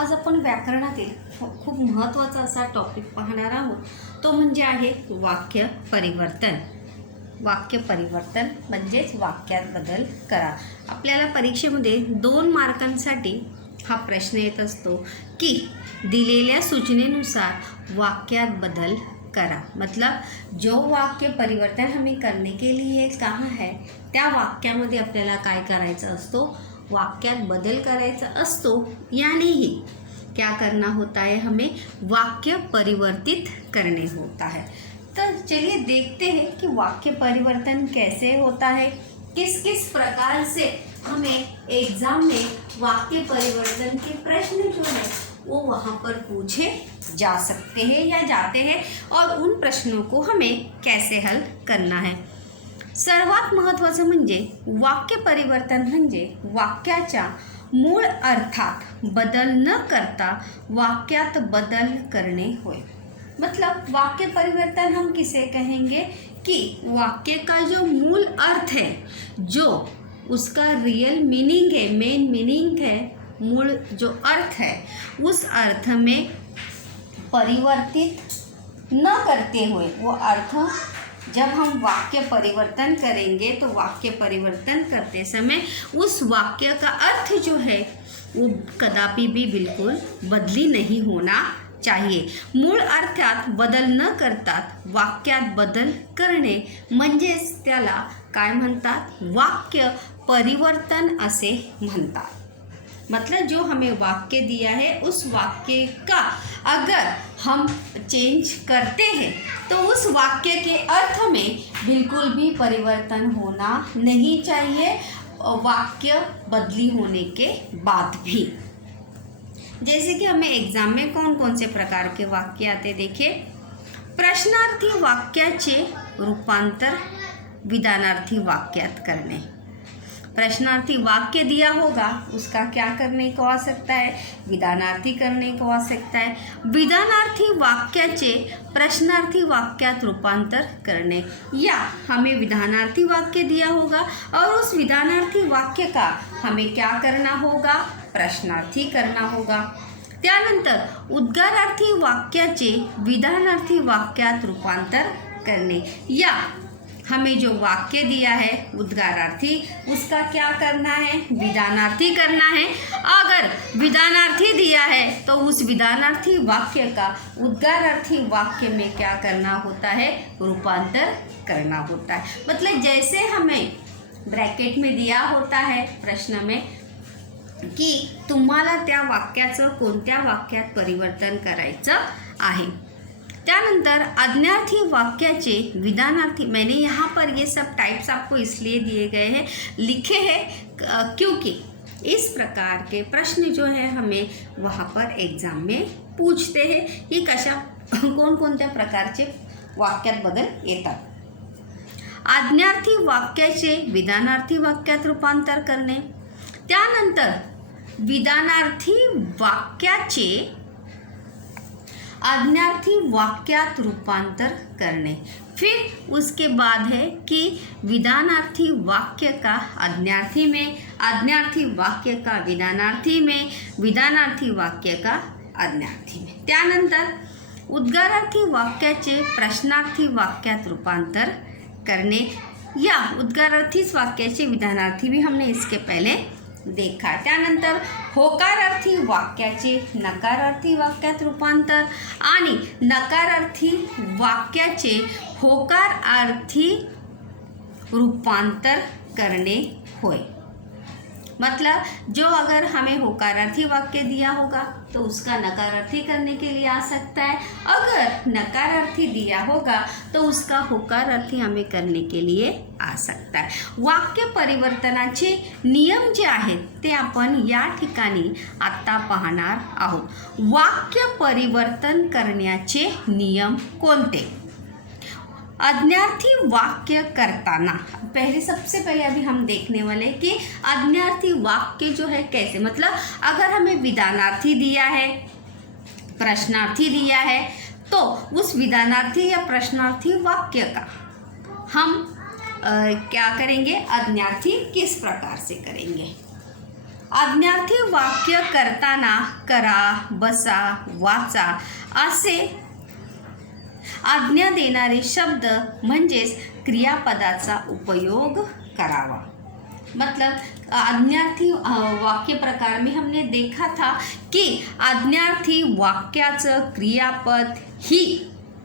आज आपण व्याकरणातील खूप महत्त्वाचा असा टॉपिक पाहणार आहोत. तो म्हणजे आहे वाक्य परिवर्तन. वाक्य परिवर्तन म्हणजेच वाक्यात बदल करा. आपल्याला परीक्षेमध्ये 2 मार्कांसाठी हा प्रश्न येत असतो की दिलेल्या सूचनेनुसार वाक्यात बदल करा. मतलब जो वाक्य परिवर्तन हमें करने के लिए कहा है त्या वाक्यामध्ये आपल्याला काय करायचं असतो, वाक्यात बदल करायचा असतो. यानी ही क्या करना होता है, हमें वाक्य परिवर्तित करने होता है. तो चलिए देखते हैं कि वाक्य परिवर्तन कैसे होता है, किस किस प्रकार से हमें एग्जाम में वाक्य परिवर्तन के प्रश्न जो है वो वहाँ पर पूछे जा सकते हैं या जाते हैं और उन प्रश्नों को हमें कैसे हल करना है. सर्वात महत्त्वाचं म्हणजे वाक्य परिवर्तन म्हणजे वाक्याच्या मूळ अर्थात बदल न करता वाक्यात बदल करणे होय. मतलब वाक्य परिवर्तन हम किसे कहेंगे कि वाक्य का जो मूल अर्थ है, जो उसका रियल मीनिंग है, मेन मीनिंग है, मूल जो अर्थ है, उस अर्थ में परिवर्तित न करते हुए वो अर्थ जब हम वाक्य परिवर्तन करेंगे तो वाक्य परिवर्तन करते समय उस वाक्य का अर्थ जो है वो कदापि भी बिल्कुल बदली नहीं होना चाहिए. मूळ अर्थात बदल न करतात वाक्यात बदल करणे म्हणजेच त्याला काय म्हणतात, वाक्य परिवर्तन असे म्हणतात. मतलब जो हमें वाक्य दिया है उस वाक्य का अगर हम चेंज करते हैं तो उस वाक्य के अर्थ में बिल्कुल भी परिवर्तन होना नहीं चाहिए, वाक्य बदली होने के बाद भी. जैसे कि हमें एग्जाम में कौन कौन से प्रकार के वाक्य आते देखिए. प्रश्नार्थी वाक्याचे रूपांतर विधानार्थी वाक्यात करणे. प्रश्नार्थी वाक्य दिया होगा उसका क्या करने को आ सकता है, विधानार्थी करने को आ सकता है. विधानार्थी वाक्याचे प्रश्नार्थी वाक्यात रूपांतर करने, या हमें विधानार्थी वाक्य दिया होगा और उस विधानार्थी वाक्य का हमें क्या करना होगा, प्रश्नार्थी करना होगा. त्यानंतर उद्गारार्थी वाक्याचे विधानार्थी वाक्यात रूपांतर करने, या हमें जो वाक्य दिया है उद्गारार्थी उसका क्या करना है, विधानार्थी करना है. अगर विधानार्थी दिया है तो उस विधानार्थी वाक्य का उद्गारार्थी वाक्य में क्या करना होता है, रूपांतर करना होता है. मतलब जैसे हमें ब्रॅकेट में दिया होता है प्रश्न में की तुम्हाला त्या वाक्याचं कोणत्या वाक्यात परिवर्तन करायचं आहे. त्यानंतर आज्ञार्थी वाक्याचे विधानार्थी, मैंने यहाँ पर ये सब टाइप्स आपको इसलिए दिए गए हैं, लिखे हैं क्योंकि इस प्रकार के प्रश्न जो है हमें वहाँ पर एग्जाम में पूछते हैं की कशा कोणकोणत्या प्रकारचे वाक्यात बदल येतात. आज्ञार्थी वाक्याचे विधानार्थी वाक्यात रूपांतर करणे. त्यानंतर विधानार्थी वाक्याचे आज्ञार्थी वाक्यात रूपांतर करने. फिर उसके बाद है कि विधानार्थी वाक्य का आज्ञार्थी में, आज्ञार्थी वाक्य का विधानार्थी में, विधानार्थी वाक्य का आज्ञार्थी में. त्यानंतर उद्गारार्थी वाक्याचे प्रश्नार्थी वाक्यात रूपांतर करने, या उद्गारार्थी वाक्याचे विधानार्थी भी हमने इसके पहले देखा. त्यानंतर होकारार्थी वाक्याचे नकारार्थी वाक्यात रूपांतर आणि नकारार्थी वाक्याचे होकारार्थी रूपांतर करने होय. मतलब जो अगर हमें होकारार्थी वाक्य दिया होगा तो उसका नकारार्थी करने के लिए आ सकता है, अगर नकारार्थी दिया होगा तो उसका होकारार्थी हमें करने के लिए आ सकता है. वाक्य परिवर्तनाचे नियम जे आहेत ते आपण या ठिकाणी आत्ता पाहणार आहोत. वाक्य परिवर्तन करण्याचे नियम कोणते. आज्ञार्थी वाक्य करताना पहले, सबसे पहले अभी हम देखने वाले कि आज्ञार्थी वाक्य जो है कैसे, मतलब अगर हमें विधानार्थी दिया है, प्रश्नार्थी दिया है, तो उस विधानार्थी या प्रश्नार्थी वाक्य का हम क्या करेंगे, आज्ञार्थी किस प्रकार से करेंगे. आज्ञार्थी वाक्य करताना करा, बसा, वाचा असे आज्ञा देणारे शब्द म्हणजेच क्रियापदाचा उपयोग करावा। मतलब आज्ञार्थी वाक्य प्रकार में हमने देखा था कि आज्ञार्थी वाक्याचं क्रियापद ही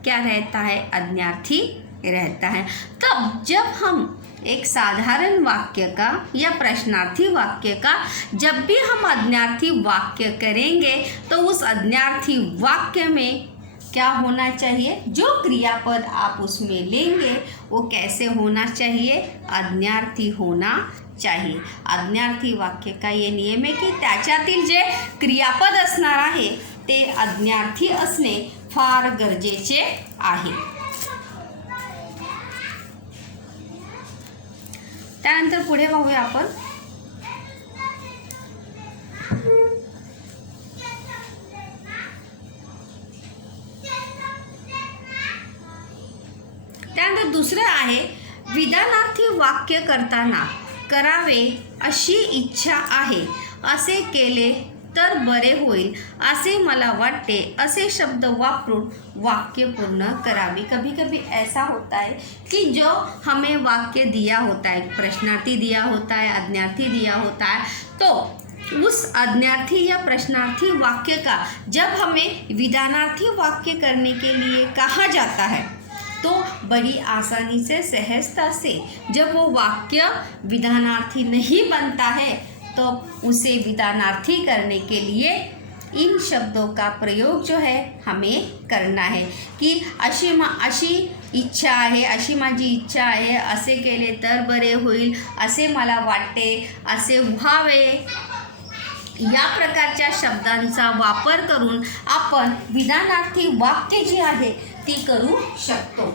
क्या रहता है, आज्ञार्थी रहता है। तब जब हम एक साधारण वाक्य का या प्रश्नार्थी वाक्य का जब भी हम आज्ञार्थी वाक्य करेंगे तो उस आज्ञार्थी वाक्य में क्या होना चाहिए, जो क्रियापद आप उसमें लेंगे वो कैसे होना चाहिए, आज्ञार्थी होना चाहिए। आज्ञार्थी वाक्य का ये नियम आहे की त्याच्यातील जे क्रियापद असणार आहे ते आज्ञार्थी असणे फार गरजेचे आहे। त्यानंतर पुढे पाहूया आपण। त्यानंतर दुसरं आहे, विधानार्थी वाक्य करताना करावे अशी इच्छा आहे, असे केले तर बरे होईल, असे मला वाटते असे शब्द वापरून वाक्य पूर्ण करावी। कभी कभी ऐसा होता है कि जो हमें वाक्य दिया होता है, प्रश्नार्थी दिया होता है, आज्ञार्थी दिया होता है, तो उस आज्ञार्थी या प्रश्नार्थी वाक्य का जब हमें विधानार्थी वाक्य करने के लिए कहा जाता है तो बड़ी आसानी से, सहजता से जब वो वाक्य विधानार्थी नहीं बनता है तो उसे विधानार्थी करने के लिए इन शब्दों का प्रयोग जो है हमें करना है कि अशी इच्छा आहे, अशी माझी इच्छा आहे, असे केले तर बरे होईल, असे मला वाटते, असे व्हावे, या प्रकारच्या शब्दांचा वापर करून आपण विधानार्थी वाक्य जी आहे ती करू शकतो।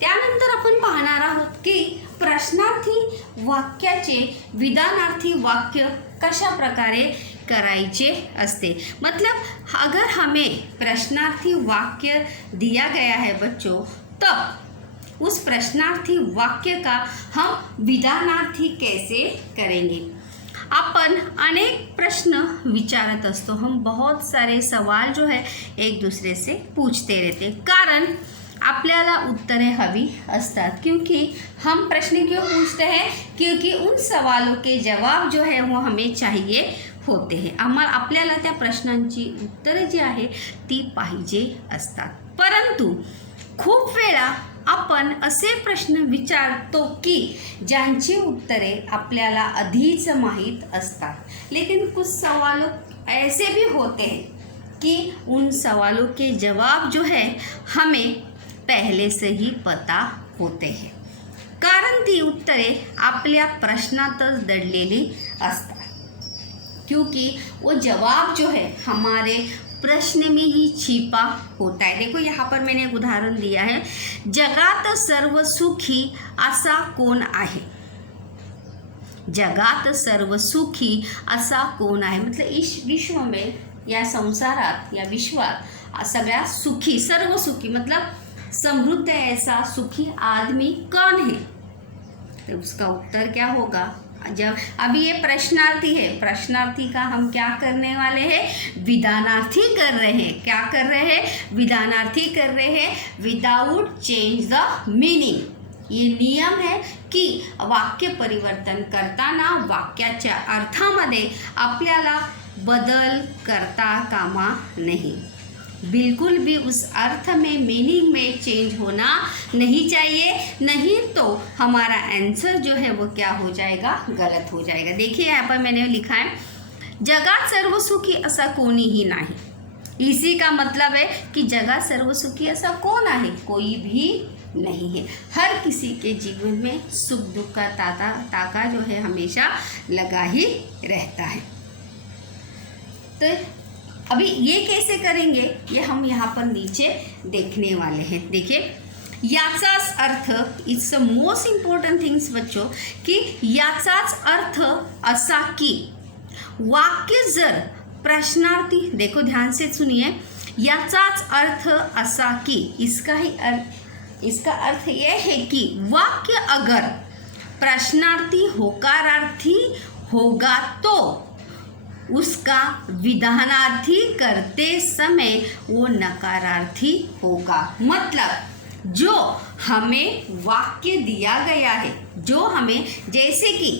त्यानंतर आपण पाहणार आहोत की प्रश्नार्थी वाक्याचे विधानार्थी वाक्य कशा प्रकारे करायचे असते। मतलब अगर हमें प्रश्नार्थी वाक्य दिया गया है बच्चों, तब उस प्रश्नार्थी वाक्य का हम विधानार्थी कैसे करेंगे। अपन अनेक प्रश्न विचारत असतो, हम बहुत सारे सवाल जो है एक दूसरे से पूछते रहते, कारण आपल्याला उत्तरे हवी असतात। क्योंकि हम प्रश्न क्यों पूछते हैं, क्योंकि उन सवालों के जवाब जो है वो हमें चाहिए होते हैं। आपल्याला त्या प्रश्नांची उत्तरे जी आहे ती पाहिजे असतात। परंतु खूप वेळा आपण असे प्रश्न विचारतो की ज्यांची उत्तरे आपल्याला आधीच माहीत असतात, लेकिन कुछ सवालों ऐसे भी होते हैं कि उन सवालों के जवाब जो है हमें पहले से ही पता होते हैं, कारण ती उत्तरे आपल्या प्रश्नातच दडलेली असतात। क्योंकि वो जवाब जो है हमारे प्रश्न में ही छिपा होता है। देखो यहाँ पर मैंने एक उदाहरण दिया है, जगात सर्व सुखी असा कोण आहे, जगात सर्व सुखी असा कोण आहे, मतलब इस विश्व में या संसारात या विश्वात सगळ्यात सुखी, सर्व सुखी मतलब समृद्ध ऐसा सुखी आदमी कौन है। तो उसका उत्तर क्या होगा, जब अभी ये प्रश्नार्थी है, प्रश्नार्थी का हम क्या करने वाले हैं, विधानार्थी कर रहे हैं। क्या कर रहे हैं, विधानार्थी कर रहे हैं विदाउट चेंज द मीनिंग। ये नियम है की वाक्य परिवर्तन करताना वाक्याच्या अर्थामध्ये आपल्याला बदल करता कामा नहीं, बिल्कुल भी उस अर्थ में, मीनिंग में चेंज होना नहीं चाहिए, नहीं तो हमारा आंसर जो है वो क्या हो जाएगा, गलत हो जाएगा। देखिए यहाँ पर मैंने लिखा है, जगात सर्व सुखी असा कोणीही नाही। इसी का मतलब है कि जगा सर्वसुखी ऐसा कौन आहे, कोई भी नहीं है। हर किसी के जीवन में सुख दुख का ताका जो है हमेशा लगा ही रहता है। तो अभी ये कैसे करेंगे ये हम यहाँ पर नीचे देखने वाले हैं। देखिए याचाच अर्थ, it's the most important things बच्चों, कि याचाच अर्थ असा की वाक्य जर प्रश्नार्थी, देखो ध्यान से सुनिए, याचाच अर्थ असा की, इसका अर्थ यह है कि वाक्य अगर प्रश्नार्थी होकारार्थी होगा तो उसका विधानार्थी करते समय वो नकारार्थी होगा। मतलब जो हमें वाक्य दिया गया है, जो हमें, जैसे कि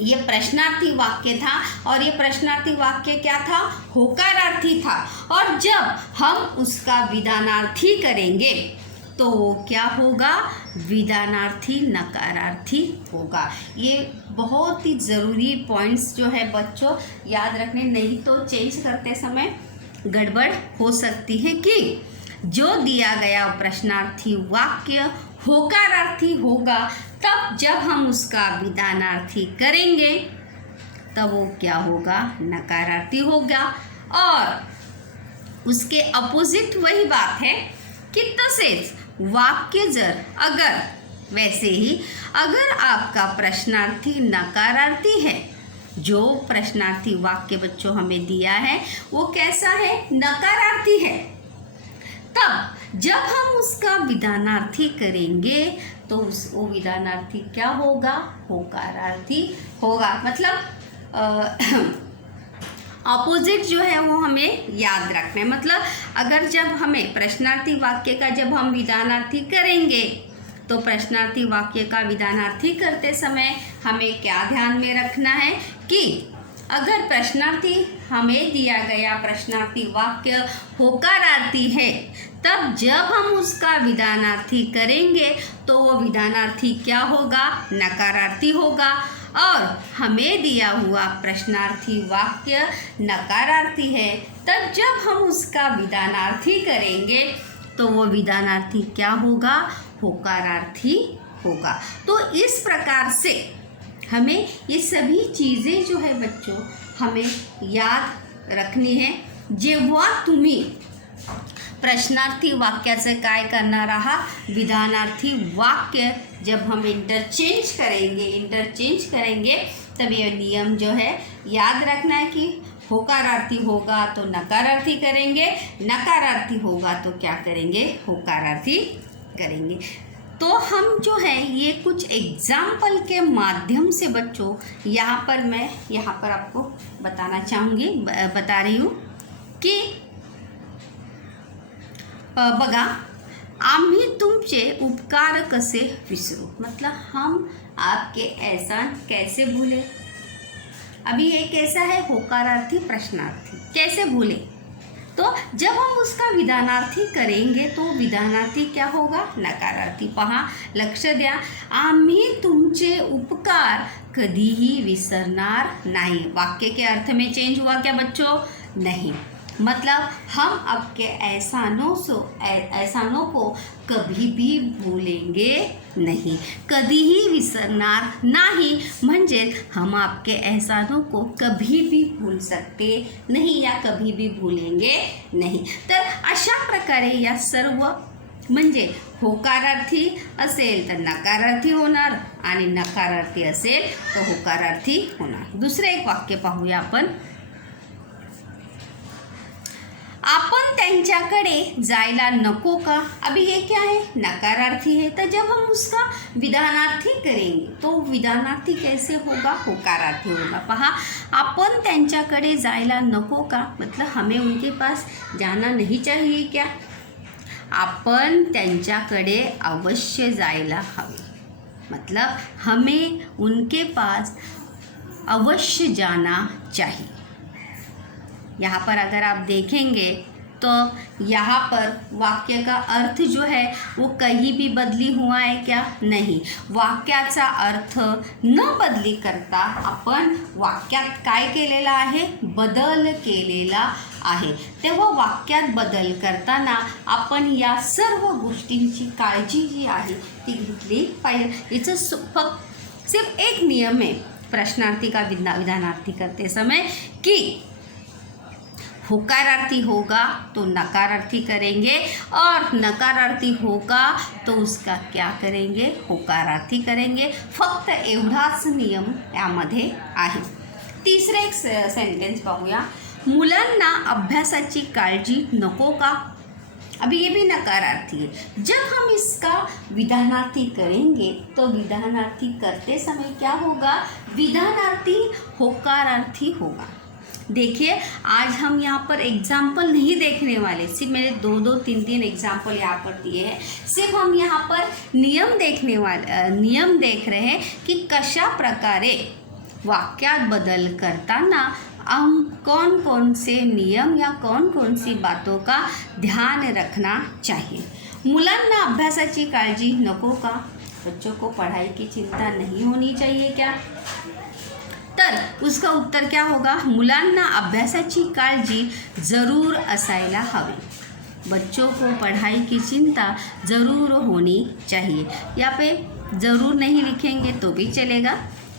ये प्रश्नार्थी वाक्य था और ये प्रश्नार्थी वाक्य क्या था, होकारार्थी था, और जब हम उसका विधानार्थी करेंगे तो वो क्या होगा, विधानार्थी नकारार्थी होगा। ये बहुत ही ज़रूरी पॉइंट्स जो है बच्चों याद रखने, नहीं तो चेंज करते समय गड़बड़ हो सकती है कि जो दिया गया प्रश्नार्थी वाक्य होकारार्थी होगा, तब जब हम उसका विधानार्थी करेंगे तब वो क्या होगा, नकारार्थी होगा। और उसके अपोजिट वही बात है कि तसेच वाक्य जर अगर, वैसे ही अगर आपका प्रश्नार्थी नकारार्थी है, जो प्रश्नार्थी वाक्य बच्चों हमें दिया है वो कैसा है, नकारार्थी है, तब जब हम उसका विधानार्थी करेंगे तो वो विधानार्थी क्या होगा, होकारार्थी होगा। मतलब अपोजिट जो है वो हमें याद रखना है। मतलब अगर जब हमें प्रश्नार्थी वाक्य का जब हम विधानार्थी करेंगे तो प्रश्नार्थी वाक्य का विधानार्थी करते समय हमें क्या ध्यान में रखना है कि अगर प्रश्नार्थी हमें दिया गया प्रश्नार्थी वाक्य होकारार्थी है, तब जब हम उसका विधानार्थी करेंगे तो वो विधानार्थी क्या होगा, नकारार्थी होगा। और हमें दिया हुआ प्रश्नार्थी वाक्य नकारार्थी है, तब जब हम उसका विधानार्थी करेंगे तो वो विधानार्थी क्या होगा, होकारार्थी होगा। तो इस प्रकार से हमें ये सभी चीज़ें जो है बच्चों हमें याद रखनी है। जेव्हा तुम्ही प्रश्नार्थी वाक्याचं काय करणार आहात, विधानार्थी वाक्य जब हम इंटरचेंज करेंगे तब ये नियम जो है याद रखना है कि होकारार्थी होगा तो नकारार्थी करेंगे, नकारार्थी होगा तो क्या करेंगे, होकारार्थी करेंगे। तो हम जो है ये कुछ एग्जाम्पल के माध्यम से बच्चों यहाँ पर आपको बताना चाहूँगी, बता रही हूँ कि बघा, आम्ही तुमचे उपकार कसे विसरू, मतलब हम आपके एहसान कैसे भूले। अभी ये कैसा है, होकारार्थी प्रश्नार्थी, कैसे भूले। तो जब हम उसका विधानार्थी करेंगे तो विधानार्थी क्या होगा, नकारार्थी। पहा, लक्ष द्या, आम्ही तुमचे उपकार कधीही विसरणार नाही। वाक्य के अर्थ में चेंज हुआ क्या बच्चों, नहीं। मतलब हम आपके एहसानों को कभी भी भूलेंगे नहीं, कधीही विसरणार नाही, म्हणजे हम आपके एहसानों को कभी भी भूल सकते नहीं या कभी भी भूलेंगे नहीं। तर अशा प्रकारे या सर्व म्हणजे होकारार्थी असेल तर नकारार्थी होणार आणि नकारार्थी असेल तर होकारार्थी होणार। दुसरे एक वाक्य पाहूया आपण त्यांच्याकडे जायला नको का। अभी ये क्या है, नकारार्थी है, तो जब हम उसका विधानार्थी करेंगे तो विधानार्थी कैसे होगा, होकारार्थी होगा। पहा, आपण त्यांच्याकडे जायला नको का, मतलब हमें उनके पास जाना नहीं चाहिए क्या। आपण त्यांच्याकडे अवश्य जायला हवे, मतलब हमें उनके पास अवश्य जाना चाहिए। यहाँ पर अगर आप देखेंगे तो यहाँ पर वाक्य का अर्थ जो है वो कहीं भी बदली हुआ आहे क्या? नाही. वाक्याचा अर्थ न बदली करता आपण वाक्यात काय केलेलं आहे? बदल केलेला आहे. तेव्हा वाक्यात बदल करताना आपण या सर्व गोष्टींची काळजी जी आहे ती घेतली पाहिजे. याचं सिर्फ एक नियम है प्रश्नार्थी का विधानार्थी करते समय कि होकारार्थी होगा तो नकारार्थी करेंगे और नकारार्थी होगा तो उसका क्या करेंगे? होकारार्थी करेंगे. फक्त एवढाच नियम यामध्ये आहे. तिसरे एक सेंटेंस पाहूया. मुलांना अभ्यासाची काळजी नको का? अभी ये भी नकारार्थी है. जब हम इसका विधानार्थी करेंगे तो विधानार्थी करते समय क्या होगा? विधानार्थी होकारार्थी होगा. देखिए आज हम यहाँ पर एग्जाम्पल नहीं देखने वाले, सिर्फ मेरे दो तीन एग्जाम्पल यहाँ पर दिए हैं. सिर्फ हम यहाँ पर नियम देख रहे हैं कि कशा प्रकारे वाक्यात बदल करताना हम कौन कौन से नियम या कौन कौन सी बातों का ध्यान रखना चाहिए. मुलांना अभ्यासाची काळजी नको का? बच्चों को पढ़ाई की चिंता नहीं होनी चाहिए क्या? तर उसका उत्तर क्या होगा? मुलांना अभ्यासाची काळजी जरूर असायला हवी. बच्चों को पढ़ाई की चिंता ज़रूर होनी चाहिए. यहाँ पे ज़रूर नहीं लिखेंगे तो भी चलेगा.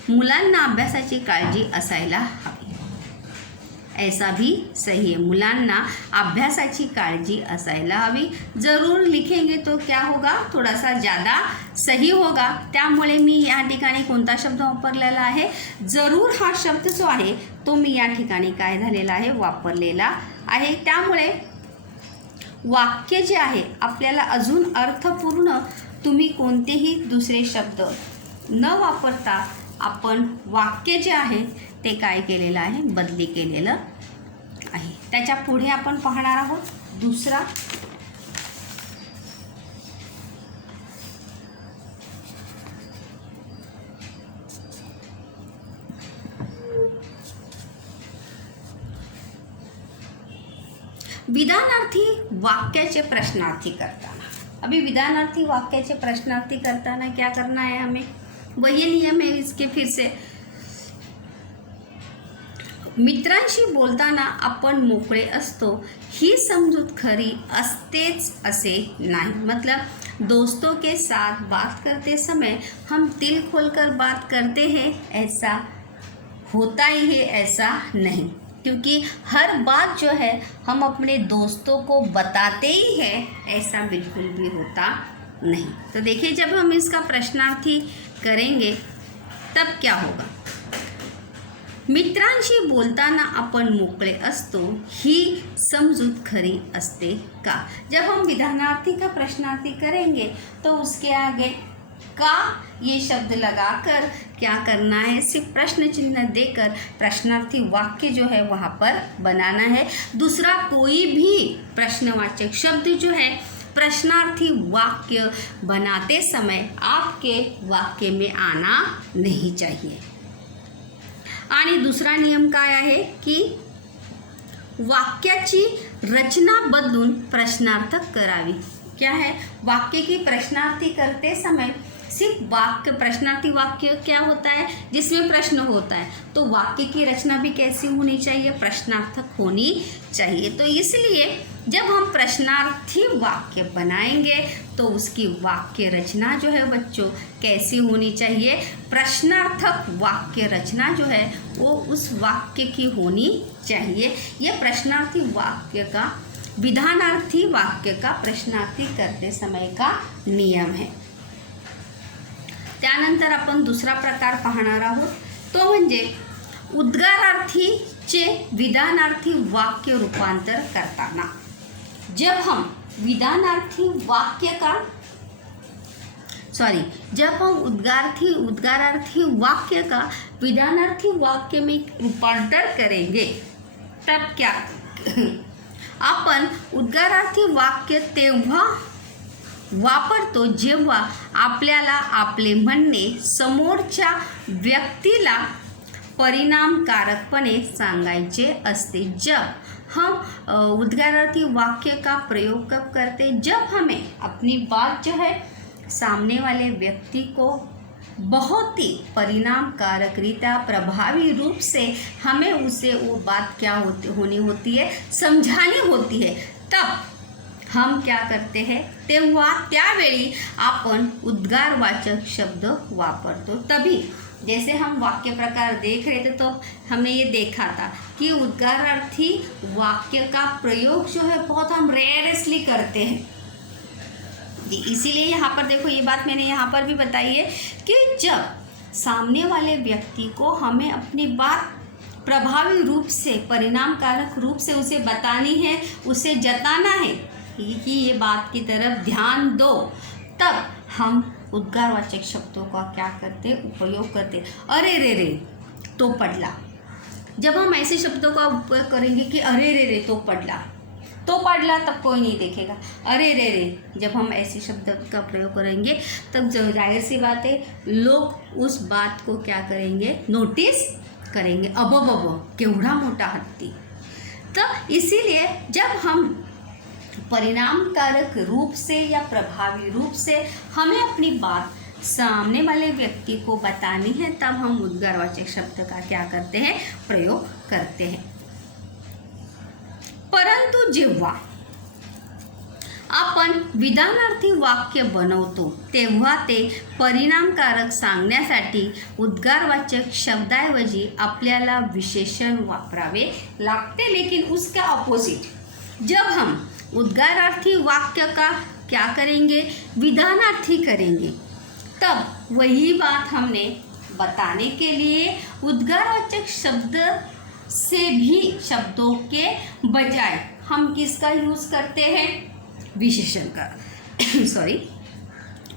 मुलांना अभ्यासाची काळजी असायला हवी, ऐसा भी सही है. मुलांना अभ्यासाची काळजी असायला हवी. जरूर लिखेंगे तो क्या होगा? थोड़ा सा ज़्यादा सही होगा. त्यामुळे मी या ठिकाणी कोणता शब्द वापरलेला आहे? जरूर हा शब्द जो आहे तो मी या ठिकाणी काय झालेला आहे? वापरलेला आहे. त्यामुळे वाक्य जे आहे आपल्याला अजून अर्थपूर्ण तुम्ही कोणतेही दुसरे शब्द न वापरता आपण वाक्य जे आहे ते काय केलेलं आहे? बदली केलेलं आहे. त्याच्या पुढे आपण पाहणार आहोत दुसरा विधानार्थी वाक्याचे प्रश्नार्थी करताना. अभी विधानार्थी वाक्याचे प्रश्नार्थी करताना क्या करना है हमें? वही नियम है इसके फिर से. मित्रांशी बोलताना आपण मोकळे असतो ही समजूत खरी असतेच असे नाही. मतलब दोस्तों के साथ बात करते समय हम दिल खोलकर बात करते हैं ऐसा होता ही है, ऐसा नहीं. क्योंकि हर बात जो है हम अपने दोस्तों को बताते ही हैं ऐसा बिल्कुल भी होता नहीं. तो देखिए जब हम इसका प्रश्नार्थी करेंगे तब क्या होगा? मित्रांशी बोलताना आपण मोकळे असतो ही समजूत खरी असते का? जब हम विधानार्थी का प्रश्नार्थी करेंगे तो उसके आगे का ये शब्द लगाकर क्या करना है? सिर्फ प्रश्न चिन्ह देकर प्रश्नार्थी वाक्य जो है वहाँ पर बनाना है. दूसरा कोई भी प्रश्नवाचक शब्द जो है प्रश्नार्थी वाक्य बनाते समय आपके वाक्य में आना नहीं चाहिए. आणि दुसरा नियम काय आहे की वाक्याची रचना बदलून प्रश्नार्थक करावी. क्या है? वाक्य की प्रश्नार्थी करते समय सिर्फ वाक्य प्रश्नार्थी वाक्य क्या होता है? जिसमें प्रश्न होता है. तो वाक्य की रचना भी कैसी होनी चाहिए? प्रश्नार्थक होनी चाहिए. तो इसलिए जब हम प्रश्नार्थी वाक्य बनाएंगे तो उसकी वाक्य रचना जो है बच्चों कैसी होनी चाहिए? प्रश्नार्थक वाक्य रचना जो है वो उस वाक्य की होनी चाहिए. यह प्रश्नार्थी वाक्य का विधानार्थी वाक्य का प्रश्नार्थी करते समय का नियम है. त्यानंतर आपण दुसरा प्रकार पाहणार आहोत तो म्हणजे उद्गारार्थीचे विधानार्थी वाक्य रूपांतर करताना. जब हम विधानार्थी वाक्य का जब हम उद्गारार्थी वाक्य का विधानार्थी वाक्य में रूपांतर करेंगे तब क्या आपण उद्गारार्थी वाक्य तेव्हा वापरतो जेव्हा आपल्याला आपले म्हणणे समोरच्या व्यक्तीला परिणामकारकपणे सांगायचे असते। जब हम उद्गारार्थी वाक्य का प्रयोग कब करते, जब हमें अपनी बात जो है सामने वाले व्यक्ति को बहुत ही परिणामकारक रीत्या प्रभावी रूप से हमें उसे वो बात क्या होनी होती है, समझानी होती है, तब हम क्या करते हैं, तेव्हा त्यावेळी आपण उद्गारवाचक शब्द वापरतो। तभी जैसे हम वाक्य प्रकार देख रहे थे तो हमने ये देखा था कि उद्गारार्थी वाक्य का प्रयोग जो है बहुत हम रेयरली करते हैं जी। इसीलिए यहाँ पर देखो ये बात मैंने यहाँ पर भी बताई है कि जब सामने वाले व्यक्ति को हमें अपनी बात प्रभावी रूप से परिणामकारक रूप से उसे बतानी है, उसे जताना है कि ये बात की तरफ ध्यान दो, तब हम उद्गारवाचक शब्दों का क्या करते, उपयोग करते। अरे रे रे तो पडला, जब हम ऐसे शब्दों का उपयोग करेंगे कि अरे रे रे तो पडला तब कोई नहीं देखेगा। अरे रे रे जब हम ऐसे शब्द का प्रयोग करेंगे तब जो जाहिर सी बात है लोग उस बात को क्या करेंगे, नोटिस करेंगे। अब केवढा मोठा हत्ती। तो इसीलिए जब हम परिणामकारक रूप से या प्रभावी रूप से हमें अपनी बात सामने वाले व्यक्ति को बतानी है, तब हम उद्गारवाचक शब्द का क्या करते हैं, प्रयोग करते हैं। परंतु जेव्हा आपण विधानार्थी वाक्य बनवतो तेव्हा ते परिणामकारक सांगण्यासाठी उद्गारवाचक शब्दाऐवजी आपल्याला विशेषण वापरावे लागते। लेकिन उसका अपोजिट, जब हम उद्गारार्थी वाक्य का क्या करेंगे, विधानार्थी करेंगे, तब वही बात हमने बताने के लिए उद्गारवाचक शब्द से भी शब्दों के बजाय हम किसका यूज करते हैं, विशेषण का सॉरी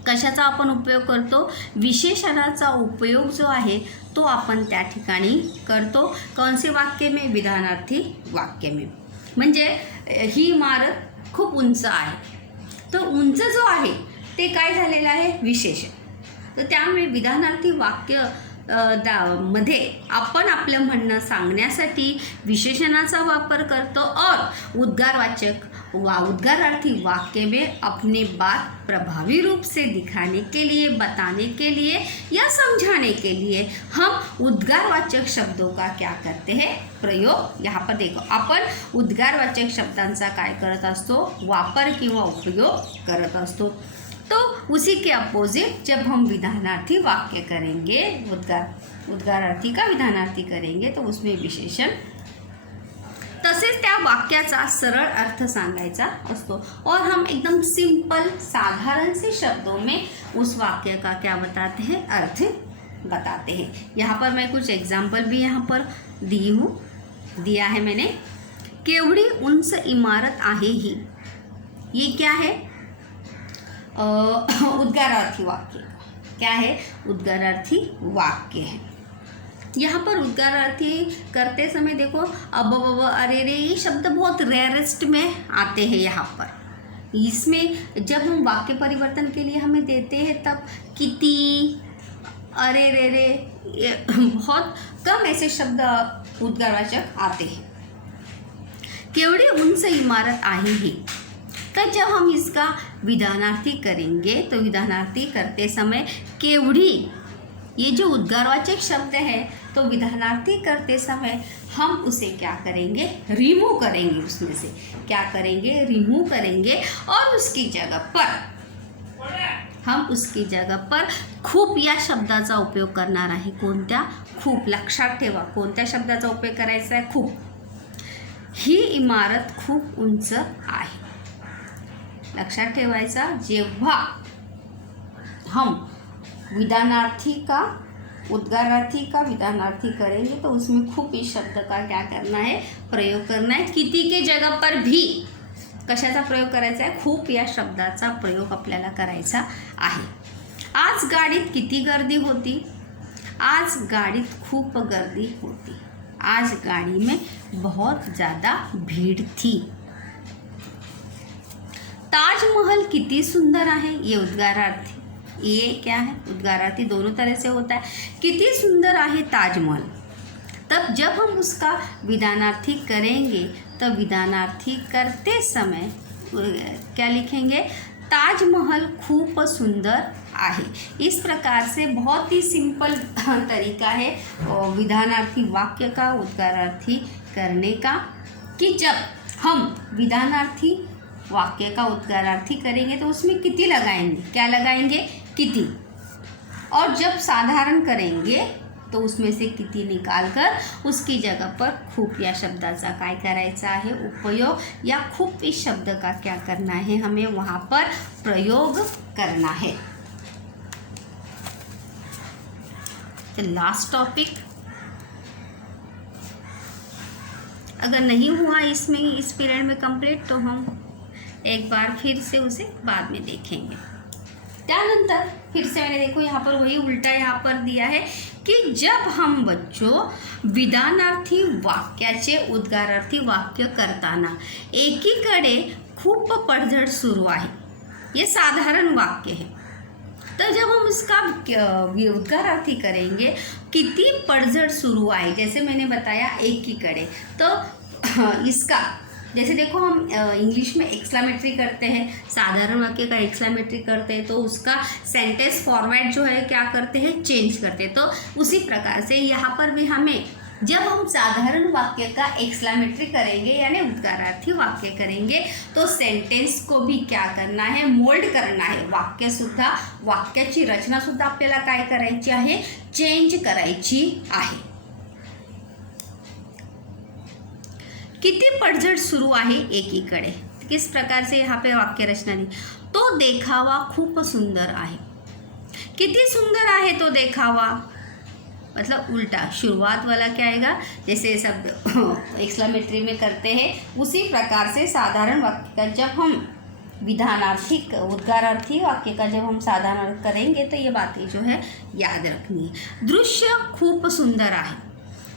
कशाचा आपण उपयोग करतो, विशेषणाचा उपयोग जो आहे तो आपण त्या ठिकाणी करतो। कौन से वाक्य में, विधानार्थी वाक्य में। म्हणजे ही इमारत खूप उंच आहे, तो उंच जो आहे ते काय झालेलं आहे, विशेषण। तर त्यामुळे विधानार्थी वाक्य मध्ये आपण आपलं म्हणणं सांगण्यासाठी विशेषणाचा वापर करतो और उद्गारार्थी वाक्य में अपनी बात प्रभावी रूप से दिखाने के लिए, बताने के लिए या समझाने के लिए हम उद्गारवाचक शब्दों का क्या करते हैं, प्रयोग। यहाँ पर देखो आपण उद्गारवाचक शब्दांचा काय करत असतो, वापर किंवा उपयोग करत असतो। तो उसी के अपोजिट जब हम विधानार्थी वाक्य करेंगे, उद्गारार्थी का विधानार्थी करेंगे तो उसमें विशेषण, तसेच त्या वाक्याचा सरळ अर्थ सांगायचा असतो और हम एकदम सिंपल साधारण से शब्दों में उस वाक्य का क्या बताते हैं, अर्थ बताते हैं। यहाँ पर मैं कुछ एग्जाम्पल भी यहाँ पर दिया है मैंने। केवढी उंच इमारत आहे ही, ये क्या है, उद्गारार्थी वाक्य। क्या है, उद्गारार्थी वाक्य है। यहाँ पर उद्गारार्थी करते समय देखो अब अरे रे ये शब्द बहुत रेयरेस्ट में आते हैं। यहाँ पर इसमें जब हम वाक्य परिवर्तन के लिए हमें देते हैं तब किती, अरे रे रे बहुत कम ऐसे शब्द उद्गारवाचक आते हैं। केवढी उंच इमारत आहे ही, तो जब हम इसका विधानार्थी करेंगे तो विधानार्थी करते समय केवढी, ये जो उद्गारवाचक शब्द है तो विधानार्थी करते समय हम उसे क्या करेंगे, रिमूव करेंगे। उसमें से क्या करेंगे, रिमूव करेंगे और उसकी जगह पर खूप या शब्दाचा उपयोग करणार आहे। कोणत्या, खूप। लक्षात ठेवा कोणत्या शब्दाचा उपयोग करायचा आहे, खूप। ही इमारत खूप उंच आहे, लक्षात ठेवायचा। जेव्हा हम विधानार्थी का उद्गारार्थी का विधानार्थी करेंगे तो उसमें खूप इस शब्द का क्या करना है, प्रयोग करना है। किती के जगह पर भी कशाचा प्रयोग करायचा आहे, खूप या शब्दाचा प्रयोग आपल्याला करायचा आहे। आज गाडीत किती गर्दी होती, आज गाडीत खूप गर्दी होती। आज गाड़ी में बहुत ज़्यादा भीड़ थी। ताजमहल कितनी सुंदर है, ये उद्गारार्थी, ये क्या है, उद्गारार्थी दोनों तरह से होता है। कितनी सुंदर है ताजमहल, तब जब हम उसका विधानार्थी करेंगे तब विधानार्थी करते समय क्या लिखेंगे, ताजमहल खूप सुंदर आहे। इस प्रकार से बहुत ही सिंपल तरीका है विधानार्थी वाक्य का उद्गारार्थी करने का, कि जब हम विधानार्थी वाक्य का उद्गारार्थी करेंगे तो उसमें किती लगाएंगे, क्या लगाएंगे, किती, और जब साधारण करेंगे तो उसमें से किती निकालकर उसकी जगह पर खूप या शब्दाचा काय करायचा आहे उपयोग, या खूप इस शब्द का क्या करना है, हमें वहाँ पर प्रयोग करना है। तो लास्ट टॉपिक अगर नहीं हुआ इसमें इस पीरियड में कंप्लीट तो हम एक बार फिर से उसे बाद में देखेंगे। त्यानंतर फिर से मैंने देखो यहाँ पर वही उल्टा यहाँ पर दिया है कि जब हम बच्चों विधानार्थी वाक्याचे उद्गारार्थी वाक्य करताना एकीकडे खूप पडझड सुरू आहे, ये साधारण वाक्य है, तो जब हम उसका उद्गारार्थी करेंगे किती पडझड सुरू आहे, जैसे मैंने बताया एकीकडे, तो इसका जैसे देखो हम इंग्लिश में एक्सक्लामेटरी करते हैं, साधारण वाक्य का एक्सक्लामेटरी करते हैं तो उसका सेंटेंस फॉर्मेट जो है क्या करते हैं, चेंज करते हैं। तो उसी प्रकार से यहाँ पर भी हमें जब हम साधारण वाक्य का एक्सक्लामेटरी करेंगे यानी उद्गारार्थी वाक्य करेंगे तो सेंटेन्स को भी क्या करना है, मोल्ड करना है, वाक्याची रचनासुद्धा आपल्याला काय करायची आहे, चेंज करायची आहे। किती पडझड सुरू आहे एकीकडे, किस प्रकार से यहाँ पे वाक्य रचना दी, तो देखावा खूप सुंदर आहे, किती सुंदर आहे तो देखावा, मतलब उल्टा, शुरुआत वाला क्या आएगा, जैसे शब्द एक्सक्लामेटरी में करते हैं उसी प्रकार से साधारण वाक्य का जब हम विधानार्थी उद्गारार्थी वाक्य का जब हम साधारण करेंगे तो ये बातें जो है याद रखनी है। दृश्य खूप सुंदर आहे,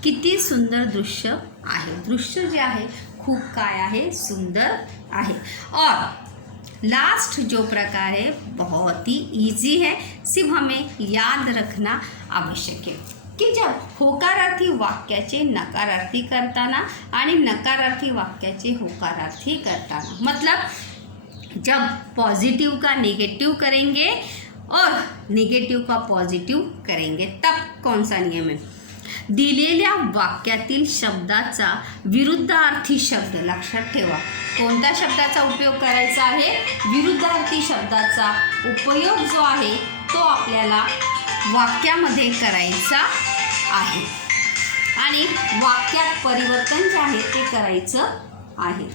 किती सुंदर दृश्य आहे, दृश्य जे आहे खूप काय आहे, सुंदर आहे। और लास्ट जो प्रकार है बहुत ही इजी है, सिर्फ हमें याद रखना आवश्यक है की जब होकारार्थी वाक्याचे नकारार्थी करताना आणि नकारार्थी वाक्याचे होकारार्थी करताना, मतलब जब पॉजिटिव का नेगेटिव करेंगे और नेगेटिव का पॉजिटिव करेंगे तब कौन सा नियम है, दिलेल्या वाक्यातील शब्दाचा विरुद्धार्थी शब्द, लक्षात ठेवा कोणत्या शब्दाचा उपयोग करायचा आहे, विरुद्धार्थी शब्दाचा उपयोग जो आहे तो आपल्याला वाक्यामध्ये करायचा आहे आणि वाक्यात परिवर्तन जे आहे ते करायचं आहे।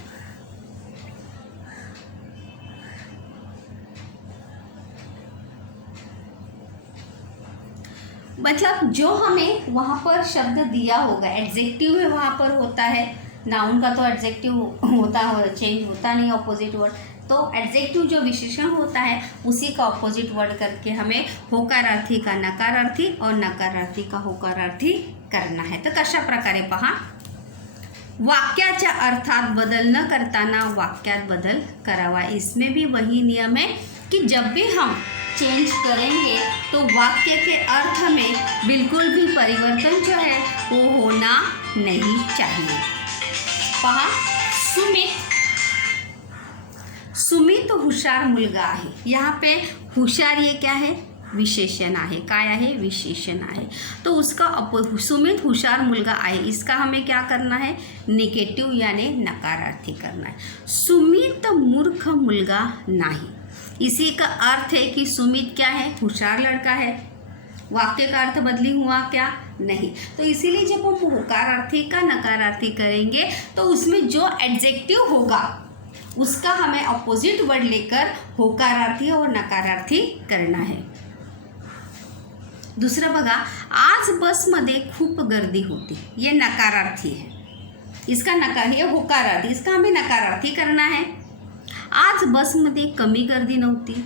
मतलब जो हमें वहाँ पर शब्द दिया होगा, एडजेक्टिव है वहाँ पर होता है, नाउन का तो एडजेक्टिव होता है, चेंज होता नहीं ऑपोजिट वर्ड, तो एडजेक्टिव जो विशेषण होता है उसी का ऑपोजिट वर्ड करके हमें होकारार्थी का नकारार्थी और नकारार्थी का होकारार्थी करना है। तो कशा प्रकारे पहा, वाक्याच्या अर्थात बदल न करताना वाक्यात बदल करावा, इसमें भी वही नियम है कि जब भी हम चेंज करेंगे तो वाक्य के अर्थ में बिल्कुल भी परिवर्तन जो है वो होना नहीं चाहिए। पहा, सुमित हुशार मुलगा आहे, यहाँ पे हुशार ये क्या है, विशेषण आहे, काय आहे, विशेषण आहे, तो उसका सुमित हुशार मुलगा आहे, इसका हमें क्या करना है, निगेटिव यानी नकारार्थी करना है। सुमित मूर्ख मुलगा नाही, इसी का अर्थ है कि सुमित क्या है, होशियार लड़का है, वाक्य का अर्थ बदली हुआ क्या, नहीं। तो इसीलिए जब हम होकारार्थी का नकारार्थी करेंगे तो उसमें जो एडजेक्टिव होगा उसका हमें अपोजिट वर्ड लेकर होकारार्थी और नकारार्थी करना है। दूसरा बघा, आज बसमध्ये खूप गर्दी होती, ये नकारार्थी है, इसका ये होकारार्थी, इसका हमें नकारार्थी करना है। आज बस मध्ये कमी गर्दी नव्हती,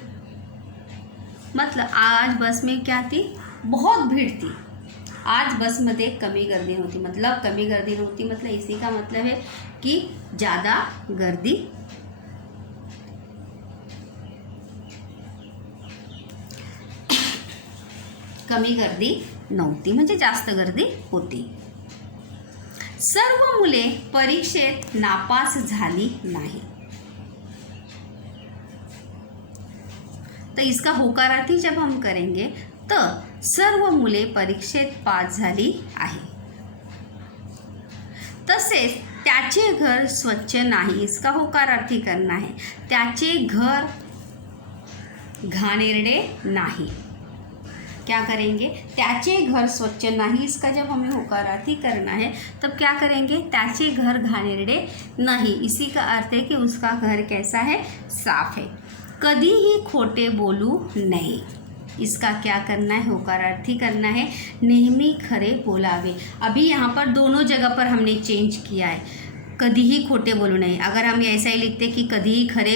मतलब आज बस में क्या थी, बहुत भीड़ थी, आज बस मध्ये कमी गर्दी नव्हती, मतलब कमी गर्दी नव्हती, मतलब इसी का मतलब है कि ज़्यादा गर्दी कमी गर्दी नव्हती म्हणजे जास्त गर्दी होती। सर्व मुले परीक्षेत नापास झाली नाही. तो इसका होकारार्थी जब हम करेंगे तर सर्व मुले परीक्षेत पास झाली आहे. तसेच त्याचे घर स्वच्छ नाही. इसका होकारार्थी करना है. त्याचे घर घाणेरडे नाही. क्या करेंगे? त्याचे घर स्वच्छ नहीं. इसका जब हमें होकारार्थी करना है तब क्या करेंगे? त्याचे घर घाणेरडे नहीं. इसी का अर्थ है कि उसका घर कैसा है? साफ है. कधीही खोटे बोलू नहीं. इसका क्या करना है? होकारार्थी करना है. नेहमी खरे बोलावे. अभी यहाँ पर दोनों जगह पर हमने चेंज किया है. कधीही खोटे बोलू नहीं. अगर हम ऐसा ही लिखते कि कधीही खरे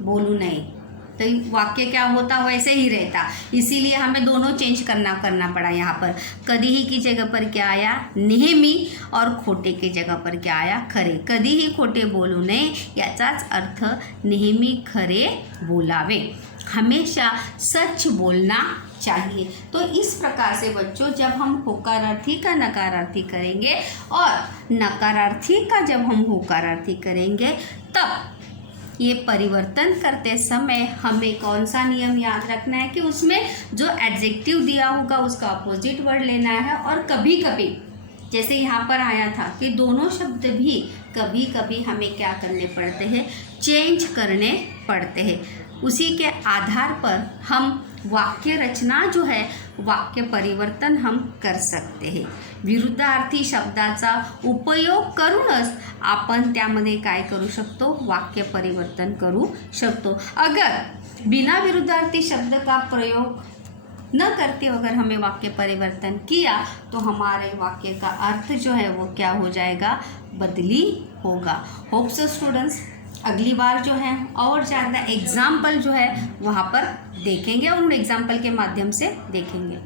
बोलू नहीं तो वाक्य क्या होता? वैसे ही रहता. इसीलिए हमें दोनों चेंज करना पड़ा. यहाँ पर कधीही की जगह पर क्या आया? नेहमी. और खोटे की जगह पर क्या आया? खरे. कधीही खोटे बोलू नये याचाच अर्थ नेहमी खरे बोलावे. हमेशा सच बोलना चाहिए. तो इस प्रकार से बच्चों जब हम होकारार्थी का नकारार्थी करेंगे और नकारार्थी का जब हम होकारार्थी करेंगे तब ये परिवर्तन करते समय हमें कौन सा नियम याद रखना है कि उसमें जो एडजेक्टिव दिया होगा उसका अपोजिट वर्ड लेना है. और कभी कभी जैसे यहाँ पर आया था कि दोनों शब्द भी कभी कभी हमें क्या करने पड़ते हैं? चेंज करने पड़ते हैं. उसी के आधार पर हम वाक्य रचना जो है वाक्य परिवर्तन हम कर सकते हैं. विरुद्धार्थी शब्दाचा उपयोग करूनच आपण त्यामध्ये काय करू शकतो? वाक्य परिवर्तन करू शकतो. अगर बिना विरुद्धार्थी शब्द का प्रयोग न करते अगर हमें वाक्य परिवर्तन किया तो हमारे वाक्य का अर्थ जो है वो क्या हो जाएगा? बदली होगा. होप सो स्टूडेंट्स अगली बार जो है और ज़्यादा एग्जाम्पल जो है वहाँ पर देखेंगे और उन एग्जाम्पल के माध्यम से देखेंगे.